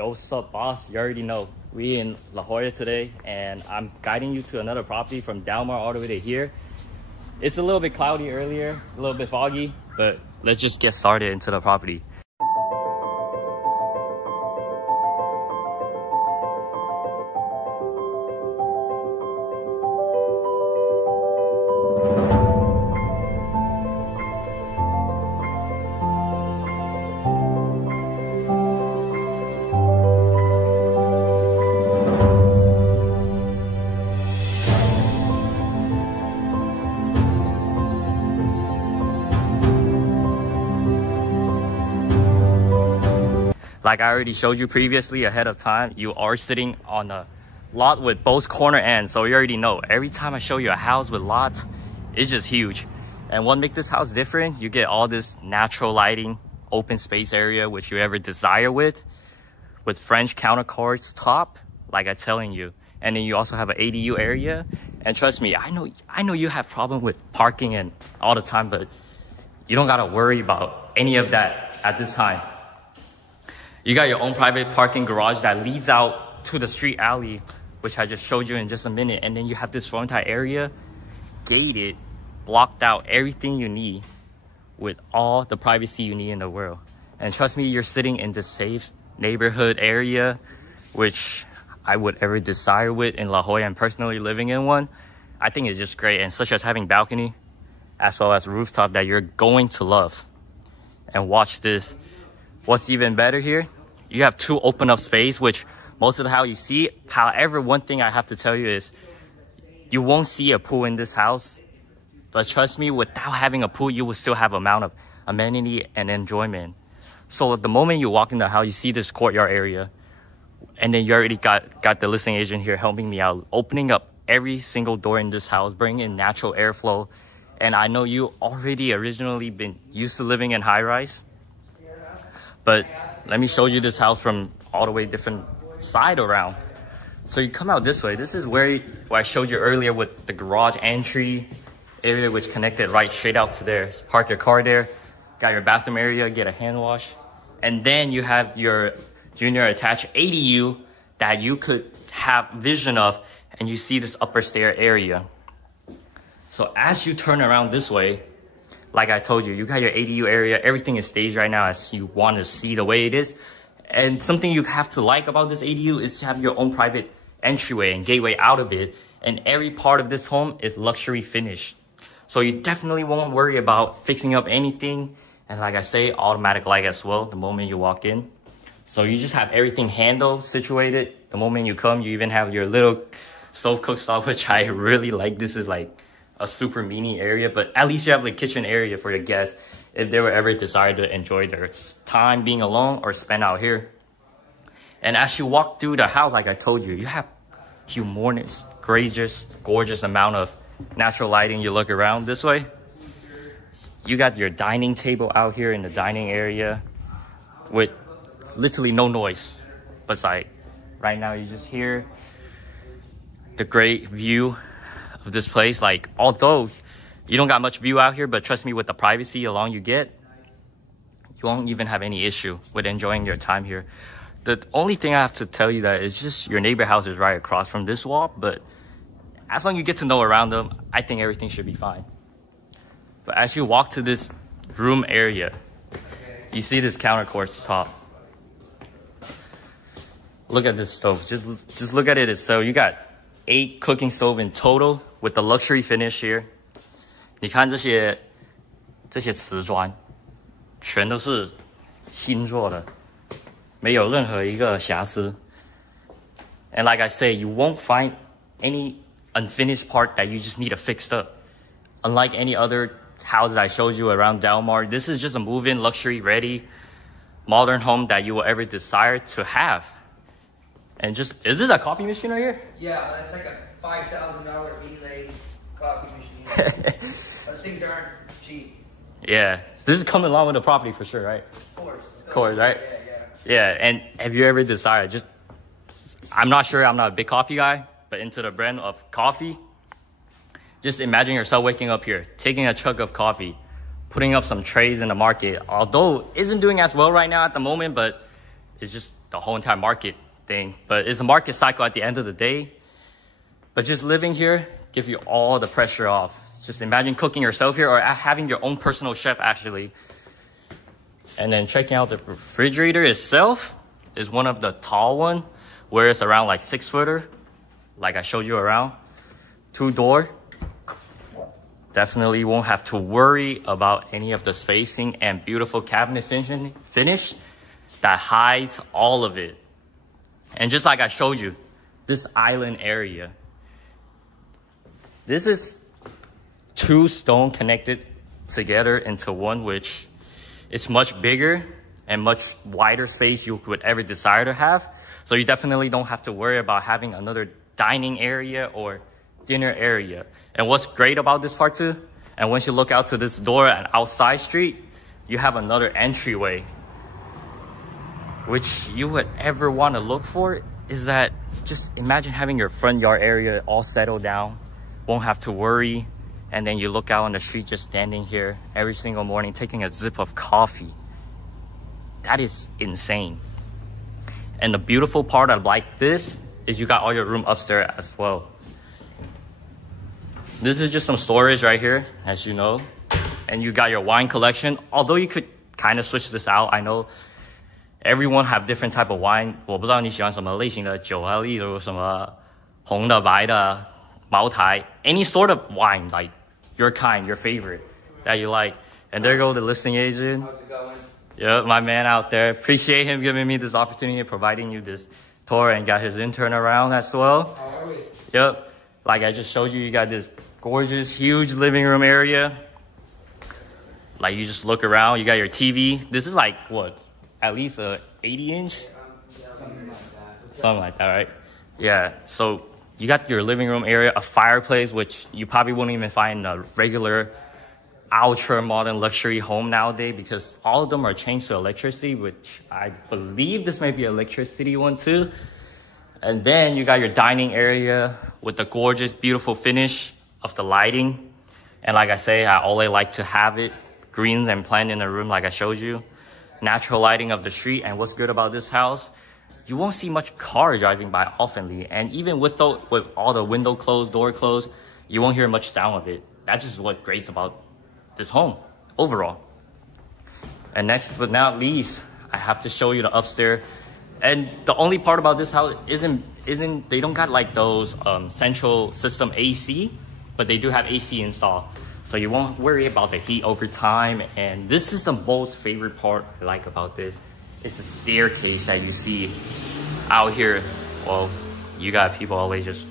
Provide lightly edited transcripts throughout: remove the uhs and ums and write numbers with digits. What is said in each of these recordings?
Yo, what's up, boss? You already know. We in La Jolla today, and I'm guiding you to another property from Del Mar all the way to here. It's a little bit cloudy earlier, a little bit foggy, but let's just get started into the property. Like I already showed you previously ahead of time, you are sitting on a lot with both corner ends. So you already know, every time I show you a house with lots, it's just huge. And what makes this house different, you get all this natural lighting, open space area, which you ever desire with French countercarts top, like I'm telling you. And then you also have an ADU area. And trust me, I know you have problem with parking and all the time, but you don't gotta worry about any of that at this time. You got your own private parking garage that leads out to the street alley, which I just showed you in just a minute. And then you have this front area, gated, blocked out, everything you need with all the privacy you need in the world. And trust me, you're sitting in the safe neighborhood area, which I would ever desire with in La Jolla and personally living in one. I think it's just great, and such as having balcony as well as rooftop that you're going to love. And watch this. What's even better here, you have two open up space, which most of the house you see. However, one thing I have to tell you is you won't see a pool in this house, but trust me, without having a pool, you will still have amount of amenity and enjoyment. So at the moment you walk in the house, you see this courtyard area, and then you already got the listing agent here helping me out, opening up every single door in this house, bringing in natural airflow. And I know you already originally been used to living in high rise, but let me show you this house from all the way different side around. So you come out this way. This is where I showed you earlier with the garage entry area, which connected right straight out to there. Park your car there. Got your bathroom area, get a hand wash. And then you have your junior attached ADU that you could have vision of, and you see this upper stair area. So as you turn around this way, like I told you, you got your ADU area. Everything is staged right now as you want to see the way it is. And something you have to like about this ADU is to have your own private entryway and gateway out of it. And every part of this home is luxury finish. So you definitely won't worry about fixing up anything. And like I say, automatic light as well the moment you walk in. So you just have everything handled, situated. The moment you come, you even have your little stove cooktop, which I really like. This is like a super mini area, but at least you have the kitchen area for your guests if they were ever desire to enjoy their time being alone or spend out here. And as you walk through the house, like I told you, you have humongous, gorgeous amount of natural lighting. You look around this way, you got your dining table out here in the dining area with literally no noise. But like right now, you just hear the great view of this place. Like, although you don't got much view out here, but trust me, with the privacy along you get, you won't even have any issue with enjoying your time here. The only thing I have to tell you that is just your neighbor house is right across from this wall, but as long as you get to know around them, I think everything should be fine. But as you walk to this room area, you see this countercarts top. Look at this stove. Just look at it. So you got 8 cooking stove in total with the luxury finish here. 你看这些瓷砖，全都是新做的，没有任何一个瑕疵。And like I say, you won't find any unfinished part that you just need to fix up. Unlike any other houses I showed you around Del Mar, this is just a move-in, luxury, ready, modern home that you will ever desire to have. And just, is this a coffee machine right here? Yeah, that's like a $5,000 Miele coffee machine. Those things aren't cheap. Yeah, this is coming along with the property for sure, right? Of course, right? Yeah. Yeah, and have you ever desired, just, I'm not sure, I'm not a big coffee guy, but into the brand of coffee, just imagine yourself waking up here, taking a chug of coffee, putting up some trays in the market, although isn't doing as well right now at the moment, but it's just the whole entire market thing, but it's a market cycle at the end of the day. But just living here gives you all the pressure off. Just imagine cooking yourself here or having your own personal chef actually. And then checking out the refrigerator itself is one of the tall one, where it's around like 6-footer, like I showed you around. 2-door. Definitely won't have to worry about any of the spacing and beautiful cabinet finish that hides all of it. And just like I showed you, this island area. This is 2 stone connected together into one, which is much bigger and much wider space you could ever desire to have. So you definitely don't have to worry about having another dining area or dinner area. And what's great about this part too, and once you look out to this door and outside street, you have another entryway. Which you would ever want to look for is that, just imagine having your front yard area all settled down, won't have to worry, and then you look out on the street just standing here every single morning taking a sip of coffee. That is insane. And the beautiful part of like this is you got all your room upstairs as well. This is just some storage right here, as you know, and you got your wine collection. Although you could kind of switch this out, I know everyone have different type of wine. 我不知道你喜欢什么类型的酒啊，例如什么红的、白的、茅台, any sort of wine, like your kind, your favorite that you like. And there go the listing agent. How's it going? Yeah, my man out there. Appreciate him giving me this opportunity of providing you this tour and got his intern around as well. How are we? Yep, like I just showed you, you got this gorgeous, huge living room area. Like you just look around, you got your TV. This is like what? At least a 80-inch? Something like that, right? Yeah, so you got your living room area, a fireplace, which you probably wouldn't even find in a regular ultra modern luxury home nowadays because all of them are changed to electricity, which I believe this may be an electricity one too. And then you got your dining area with the gorgeous, beautiful finish of the lighting. And like I say, I always like to have it greens and plant in the room like I showed you. Natural lighting of the street. And what's good about this house, you won't see much car driving by oftenly. And even with all the window closed, door closed, you won't hear much sound of it. That's just what great's about this home overall. And next but not least, I have to show you the upstairs. And the only part about this house isn't they don't got like those central system AC, but they do have AC installed. So you won't worry about the heat over time. And this is the most favorite part I like about this. It's a staircase that you see out here. Well, you got people always just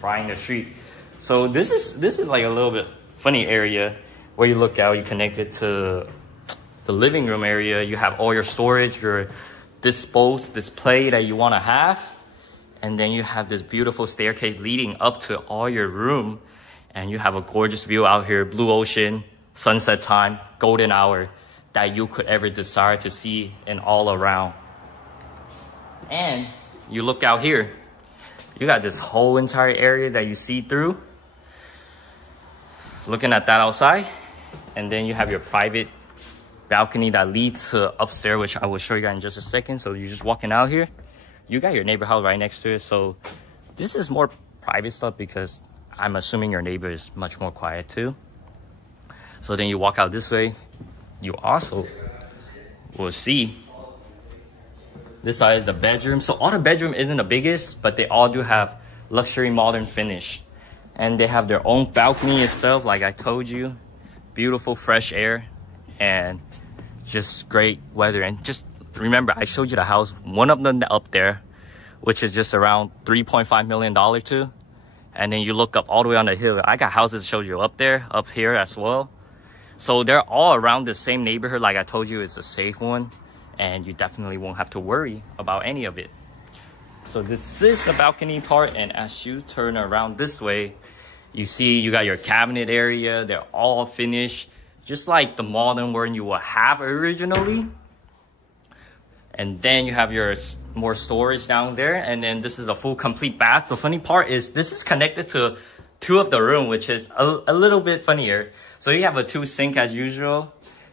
flying the street. So this is like a little bit funny area where you look out, you connect it to the living room area. You have all your storage, your display that you want to have. And then you have this beautiful staircase leading up to all your room. And you have a gorgeous view out here, blue ocean, sunset time, golden hour that you could ever desire to see and all around. And you look out here, you got this whole entire area that you see through. Looking at that outside. And then you have your private balcony that leads to upstairs, which I will show you guys in just a second. So you're just walking out here. You got your neighbor house right next to it. So this is more private stuff because I'm assuming your neighbor is much more quiet too. So then you walk out this way. You also will see this side is the bedroom. So all the bedroom isn't the biggest, but they all do have luxury modern finish. And they have their own balcony itself, like I told you. Beautiful fresh air and just great weather. And just remember, I showed you the house, one of them up there, which is just around $3.5 million too. And then you look up all the way on the hill. I got houses to show you up there, up here as well. So they're all around the same neighborhood. Like I told you, it's a safe one. And you definitely won't have to worry about any of it. So this is the balcony part. And as you turn around this way, you see you got your cabinet area. They're all finished, just like the modern one you will have originally. And then you have your more storage down there. And then this is a full complete bath. The funny part is this is connected to two of the room, which is a little bit funnier. So you have a 2 sink as usual.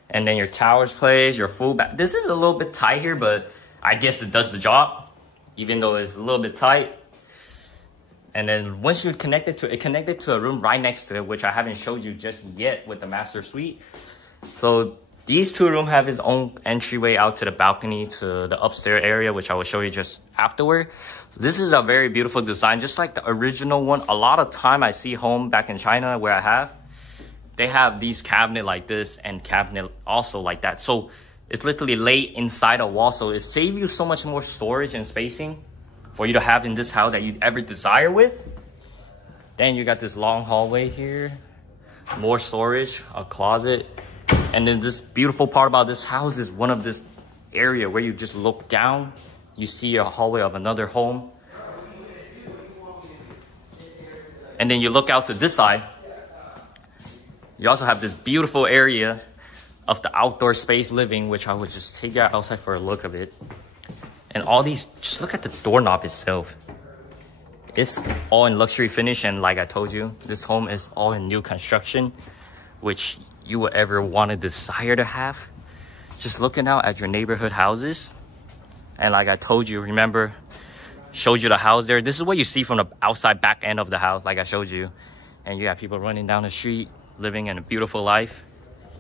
And then your towels place, your full bath. This is a little bit tight here, but I guess it does the job, even though it's a little bit tight. And then once you connect it to a room right next to it, which I haven't showed you just yet with the master suite. So these two rooms have its own entryway out to the balcony to the upstairs area, which I will show you just afterward. So this is a very beautiful design, just like the original one. A lot of time I see home back in China where they have these cabinet like this and cabinet also like that. So it's literally laid inside a wall. So it saves you so much more storage and spacing for you to have in this house that you'd ever desire with. Then you got this long hallway here, more storage, a closet. And then this beautiful part about this house is one of this area where you just look down, you see a hallway of another home. And then you look out to this side. You also have this beautiful area of the outdoor space living, which I would just take you outside for a look of it. And all these, just look at the doorknob itself. It's all in luxury finish, and like I told you, this home is all in new construction, which you would ever want to desire to have. Just looking out at your neighborhood houses. And like I told you, remember, showed you the house there. This is what you see from the outside back end of the house, like I showed you. And you have people running down the street, living in a beautiful life.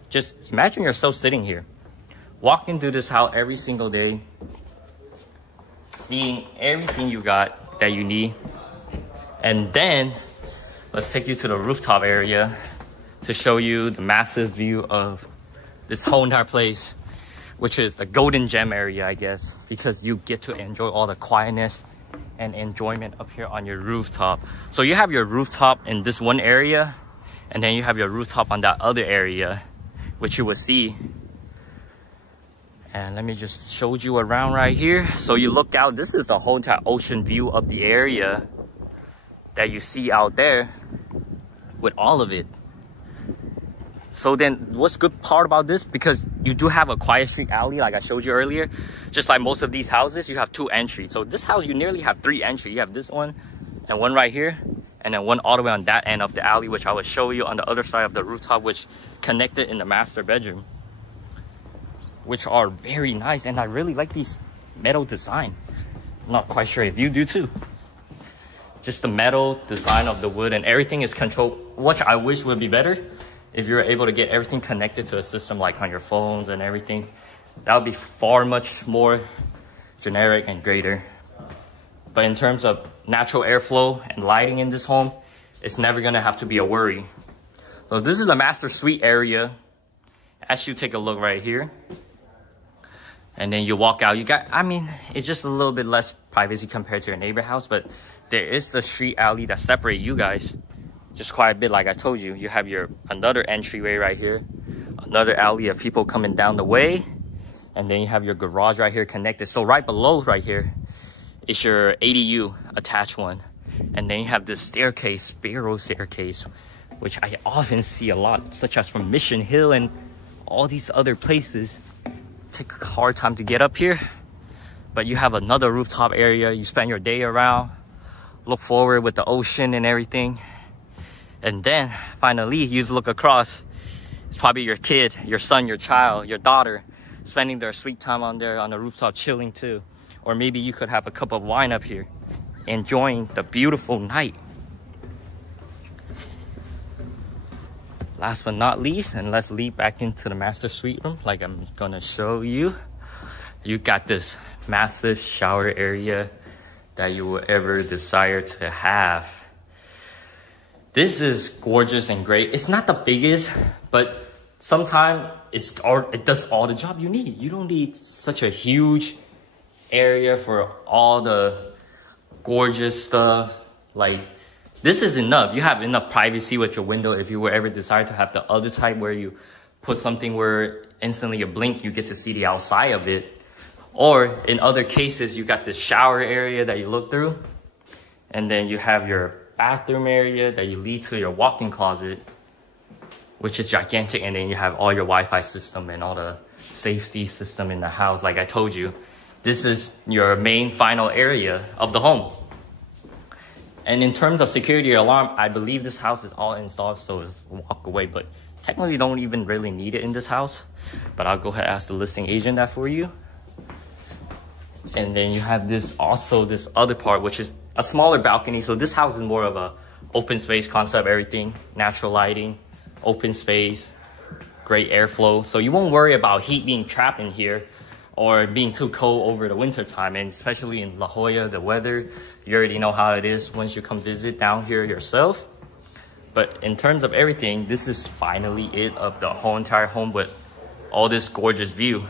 Just imagine yourself sitting here, walking through this house every single day, seeing everything you got that you need. And then let's take you to the rooftop area to show you the massive view of this whole entire place, which is the golden gem area, I guess, because you get to enjoy all the quietness and enjoyment up here on your rooftop. So you have your rooftop in this one area, and then you have your rooftop on that other area, which you will see. And let me just show you around right here. So you look out, this is the whole entire ocean view of the area that you see out there with all of it. So then what's good part about this, because you do have a quiet street alley like I showed you earlier, just like most of these houses, you have 2 entries. So this house, you nearly have 3 entries. You have this one and one right here, and then one all the way on that end of the alley, which I will show you on the other side of the rooftop, which connected in the master bedroom, which are very nice. And I really like these metal design. I'm not quite sure if you do too. Just the metal design of the wood, and everything is controlled, which I wish would be better if you're able to get everything connected to a system like on your phones and everything. That would be far much more generic and greater. But in terms of natural airflow and lighting in this home, it's never gonna have to be a worry. So this is the master suite area. As you take a look right here, and then you walk out, you got, I mean, it's just a little bit less privacy compared to your neighbor house, but there is the street alley that separates you guys just quite a bit. Like I told you, you have your another entryway right here, another alley of people coming down the way, and then you have your garage right here connected. So right below right here is your ADU attached one, and then you have this staircase, spiral staircase, which I often see a lot, such as from Mission Hill and all these other places. Take a hard time to get up here, but you have another rooftop area. You spend your day around, look forward with the ocean and everything. And then finally you look across, it's probably your kid, your son, your child, your daughter spending their sweet time on there on the rooftop chilling too. Or maybe you could have a cup of wine up here enjoying the beautiful night. Last but not least, and let's lead back into the master suite room like I'm gonna show you. You got this massive shower area that you will ever desire to have. This is gorgeous and great. It's not the biggest, but sometimes it does all the job you need. You don't need such a huge area for all the gorgeous stuff. Like, this is enough. You have enough privacy with your window if you were ever decide to have the other type where you put something where instantly you blink, you get to see the outside of it. Or in other cases, you got this shower area that you look through, and then you have your bathroom area that you lead to your walk-in closet, which is gigantic, and then you have all your Wi-Fi system and all the safety system in the house. Like I told you, this is your main final area of the home. And in terms of security alarm, I believe this house is all installed, so it's walk away, but technically don't even really need it in this house. But I'll go ahead and ask the listing agent that for you. And then you have this other part, which is a smaller balcony. So this house is more of a open space concept, everything, natural lighting, open space, great airflow. So you won't worry about heat being trapped in here or being too cold over the winter time. And especially in La Jolla, the weather, you already know how it is once you come visit down here yourself. But in terms of everything, this is finally it of the whole entire home with all this gorgeous view.